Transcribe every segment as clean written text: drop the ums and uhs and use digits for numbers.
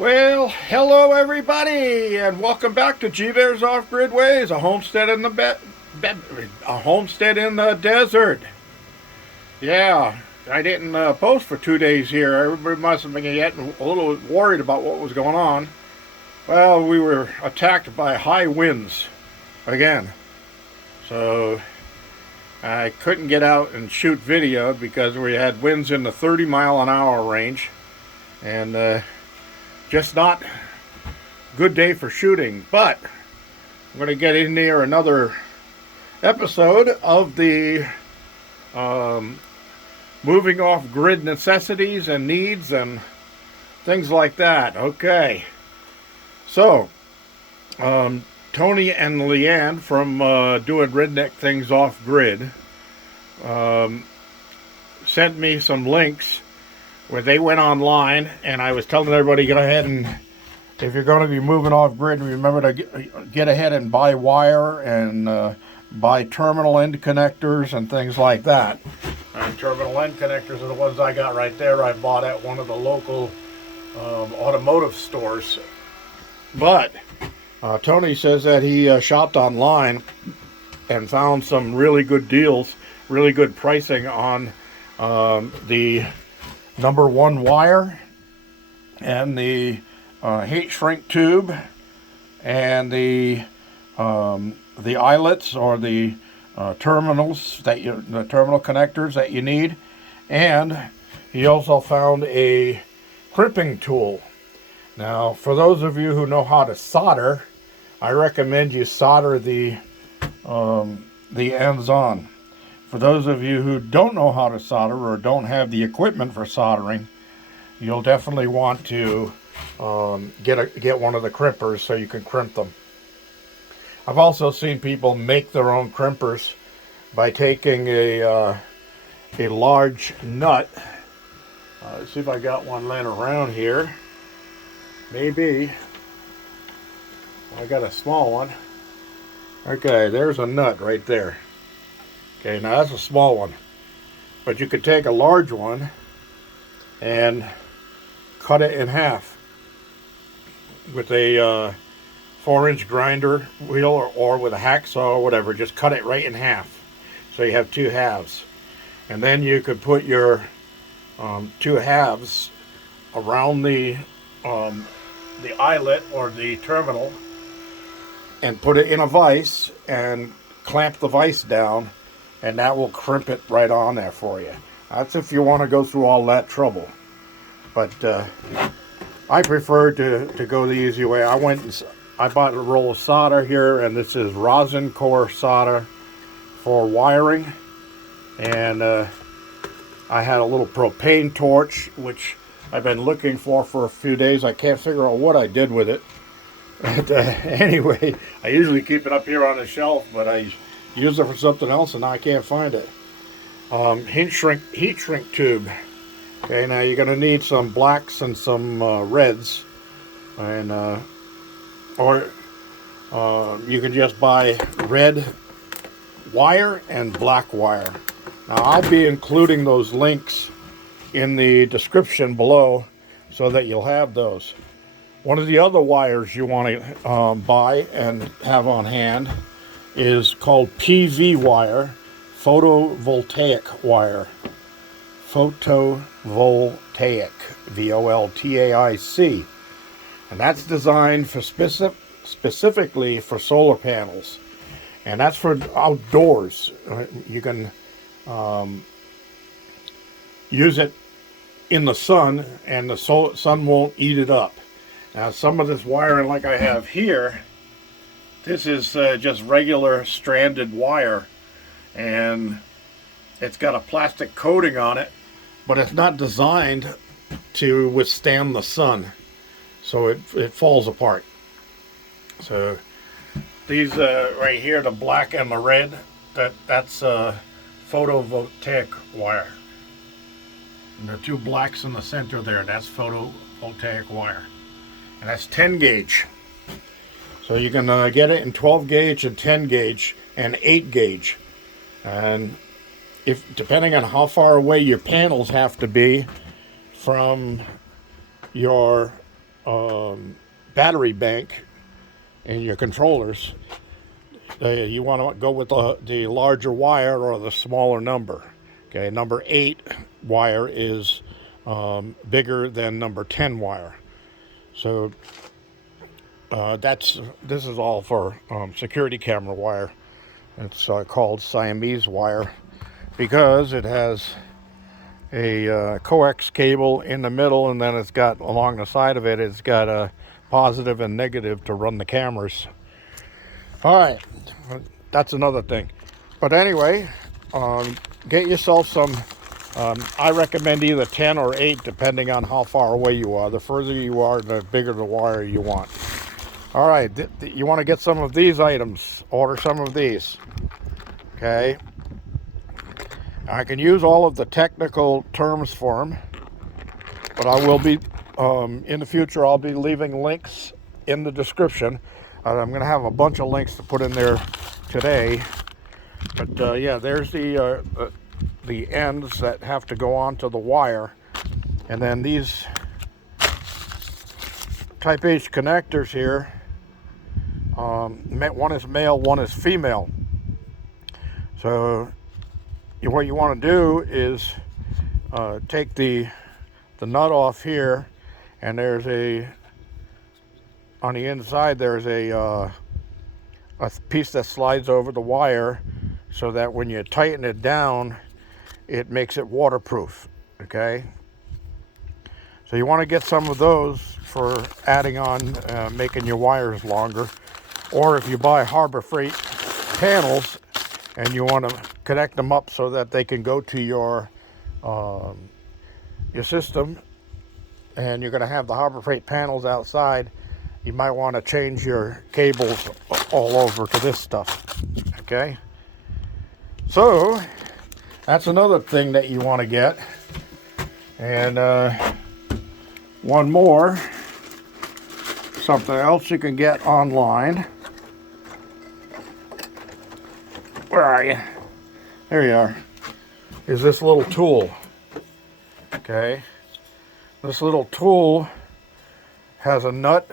Well, hello everybody, and welcome back to G Bear's Off-Grid Ways, a homestead in the desert. Yeah, I didn't post for 2 days here. Everybody must have been getting a little worried about what was going on. Well, we were attacked by high winds again, so I couldn't get out and shoot video because we had winds in the 30-mile-an-hour range, and just not good day for shooting. But I'm going to get in there another episode of the moving off grid necessities and needs and things like that. Okay, so Tony and Leanne from doing redneck things off grid sent me some links where they went online, and I was telling everybody, go ahead and, if you're going to be moving off grid, remember to get ahead and buy wire and buy terminal end connectors and things like that. And terminal end connectors are the ones I got right there. I bought at one of the local automotive stores. But Tony says that he shopped online and found some really good deals, really good pricing on the number 1 wire and the heat shrink tube and the eyelets or the terminals that the terminal connectors that you need. And he also found a crimping tool. Now, for those of you who know how to solder, I recommend you solder the ends on. For those of you who don't know how to solder or don't have the equipment for soldering, you'll definitely want to get one of the crimpers so you can crimp them. I've also seen people make their own crimpers by taking a large nut. Let's see if I got one laying around here. Maybe. I got a small one. Okay, there's a nut right there. Okay, now that's a small one, but you could take a large one and cut it in half with a 4-inch grinder wheel or with a hacksaw or whatever. Just cut it right in half, so you have 2 halves, and then you could put your 2 halves around the eyelet or the terminal and put it in a vise and clamp the vise down, and that will crimp it right on there for you. That's if you want to go through all that trouble. But I prefer to go the easy way. I bought a roll of solder here, and this is rosin core solder for wiring. And I had a little propane torch, which I've been looking for a few days. I can't figure out what I did with it. But anyway, I usually keep it up here on the shelf, but I use it for something else and I can't find it. Heat shrink tube. Okay, now you're going to need some blacks and some reds, and or you can just buy red wire and black wire. Now I'll be including those links in the description below so that you'll have those. One of the other wires you want to buy and have on hand is called PV wire, photovoltaic wire. Photovoltaic, VOLTAIC. And that's designed for specifically for solar panels. And that's for outdoors. You can use it in the sun, and the sun won't eat it up. Now, some of this wiring like I have here, this is just regular stranded wire, and it's got a plastic coating on it, but it's not designed to withstand the sun, so it falls apart. So these right here, the black and the red, that's photovoltaic wire. And there are 2 blacks in the center there. That's photovoltaic wire, and that's 10 gauge. So you can get it in 12 gauge and 10 gauge and 8 gauge. And if depending on how far away your panels have to be from your battery bank in your controllers, you want to go with the larger wire or the smaller number. Okay, number 8 wire is bigger than number 10 wire. So this is all for security camera wire. It's called Siamese wire because it has a coax cable in the middle, and then it's got along the side of it, it's got a positive and negative to run the cameras. All right, that's another thing. But anyway, get yourself some, I recommend either 10 or 8 depending on how far away you are. The further you are, the bigger the wire you want. All right, you want to get some of these items, order some of these. Okay, I can use all of the technical terms for them, but I will be, in the future, I'll be leaving links in the description. I'm going to have a bunch of links to put in there today. But yeah, there's the ends that have to go onto the wire. And then these Type H connectors here, one is male, one is female. So what you want to do is take the nut off here, and there's on the inside there's a piece that slides over the wire, so that when you tighten it down, it makes it waterproof. Okay, so you want to get some of those for adding on, making your wires longer. Or if you buy Harbor Freight panels and you want to connect them up so that they can go to your system, and you're going to have the Harbor Freight panels outside, you might want to change your cables all over to this stuff. Okay, so that's another thing that you want to get. And one more, something else you can get online. Where are you? There you are. Is this little tool. Okay, this little tool has a nut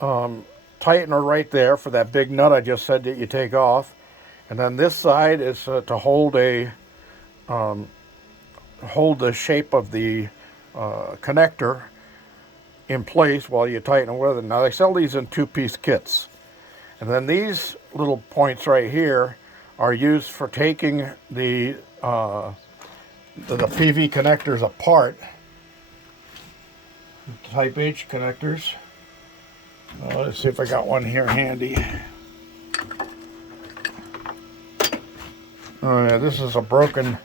tightener right there for that big nut I just said that you take off, and then this side is to hold the shape of the connector in place while you tighten it with it. Now they sell these in 2-piece kits, and then these little points right here are used for taking the PV connectors apart. Type H connectors. Let's see if I got one here handy. Oh yeah, this is a broken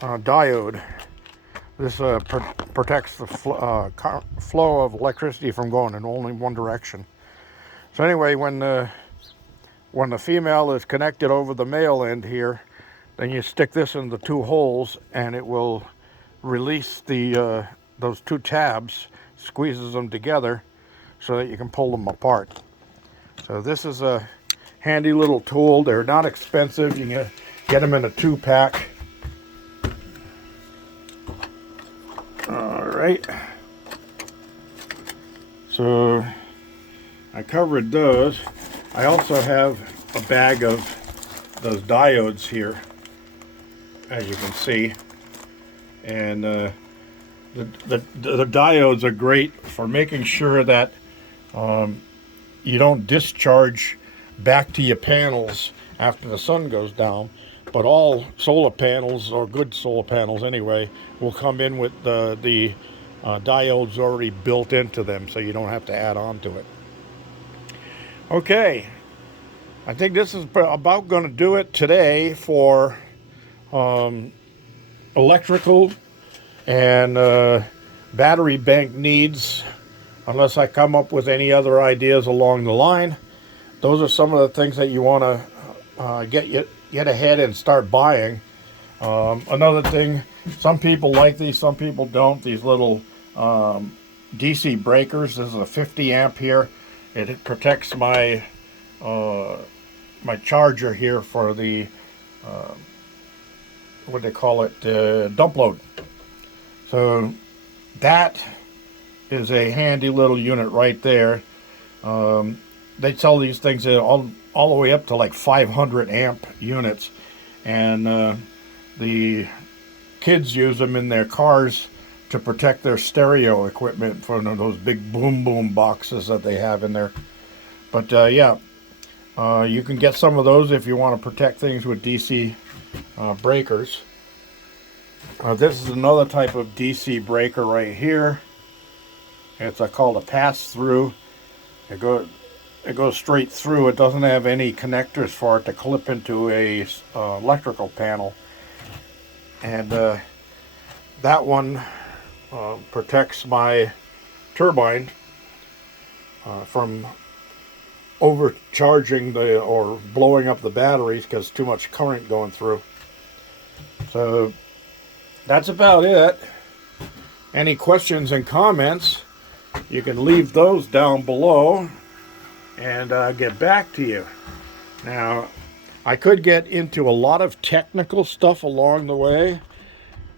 diode. This protects the flow of electricity from going in only one direction. So anyway, when the female is connected over the male end here, then you stick this in the 2 holes, and it will release those 2 tabs, squeezes them together so that you can pull them apart. So this is a handy little tool. They're not expensive. You can get them in a 2-pack. All right. So I covered those. I also have a bag of those diodes here, as you can see. And the diodes are great for making sure that you don't discharge back to your panels after the sun goes down. But all solar panels, or good solar panels anyway, will come in with the diodes already built into them, so you don't have to add on to it. Okay, I think this is about going to do it today for electrical and battery bank needs, unless I come up with any other ideas along the line. Those are some of the things that you want to get ahead and start buying. Another thing, some people like these, some people don't. These little DC breakers. This is a 50 amp here. It protects my my charger here for the what they call it, dump load. So that is a handy little unit right there. They sell these things all the way up to like 500 amp units, and the kids use them in their cars to protect their stereo equipment from those big boom boxes that they have in there. But yeah, you can get some of those if you want to protect things with DC breakers. This is another type of DC breaker right here. It's called a pass-through. It goes straight through. It doesn't have any connectors for it to clip into a electrical panel. And that one protects my turbine from overcharging or blowing up the batteries because too much current going through. So that's about it. Any questions and comments, you can leave those down below and get back to you. Now, I could get into a lot of technical stuff along the way,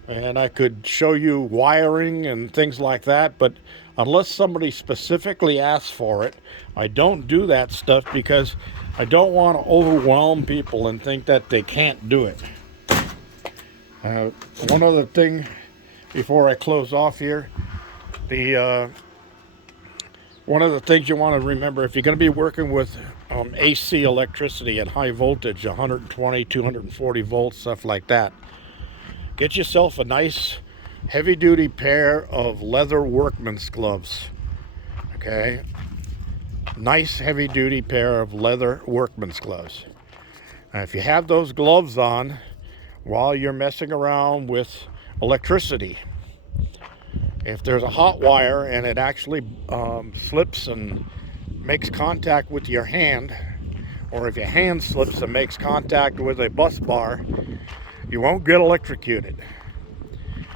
and I could show you wiring and things like that, but unless somebody specifically asks for it, I don't do that stuff because I don't want to overwhelm people and think that they can't do it. One other thing before I close off here, one of the things you want to remember, if you're going to be working with AC electricity at high voltage, 120, 240 volts, stuff like that, get yourself a nice heavy-duty pair of leather workman's gloves. Okay? Nice heavy-duty pair of leather workman's gloves. Now, if you have those gloves on while you're messing around with electricity, if there's a hot wire and it actually slips and makes contact with your hand, or if your hand slips and makes contact with a bus bar, you won't get electrocuted.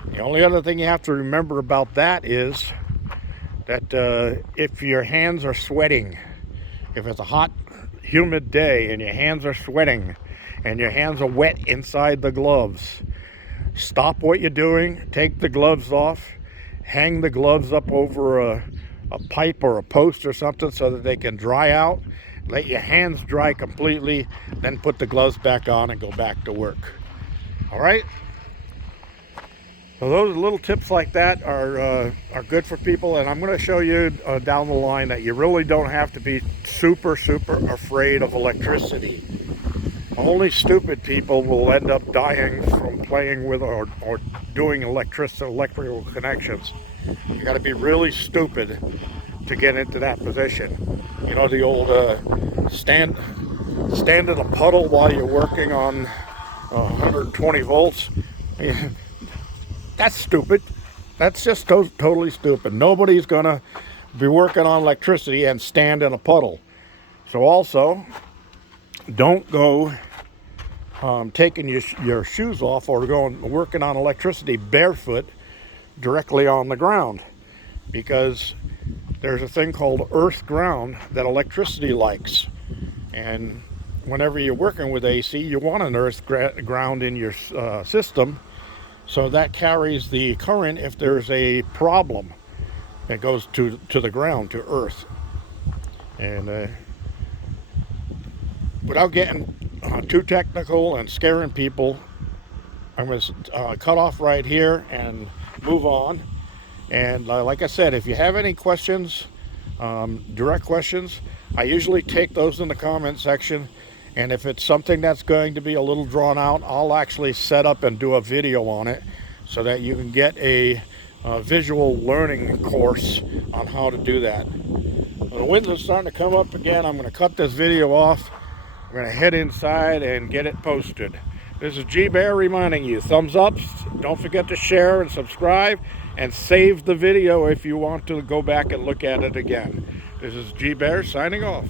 The only other thing you have to remember about that is that if your hands are sweating, if it's a hot, humid day and your hands are sweating and your hands are wet inside the gloves, stop what you're doing, take the gloves off, hang the gloves up over a pipe or a post or something so that they can dry out. Let your hands dry completely, then put the gloves back on and go back to work. All right? So those little tips like that are good for people, and I'm going to show you down the line that you really don't have to be super afraid of electricity. Only stupid people will end up dying from playing with or doing electrical connections. You got to be really stupid to get into that position. You know, the old stand in a puddle while you're working on 120 volts. That's stupid. That's just totally stupid. Nobody's gonna be working on electricity and stand in a puddle. So also, don't go taking your shoes off or working on electricity barefoot directly on the ground, because there's a thing called earth ground that electricity likes, and whenever you're working with AC, you want an earth ground in your system, so that carries the current if there's a problem. It goes to the ground, to earth. And without getting too technical and scaring people, I'm going to cut off right here and move on. And like I said, if you have any questions, direct questions, I usually take those in the comment section. And if it's something that's going to be a little drawn out, I'll actually set up and do a video on it so that you can get a visual learning course on how to do that. Well, the winds are starting to come up again. I'm going to cut this video off. I'm going to head inside and get it posted. This is G-Bear reminding you, thumbs up, don't forget to share and subscribe, and save the video if you want to go back and look at it again. This is G-Bear signing off.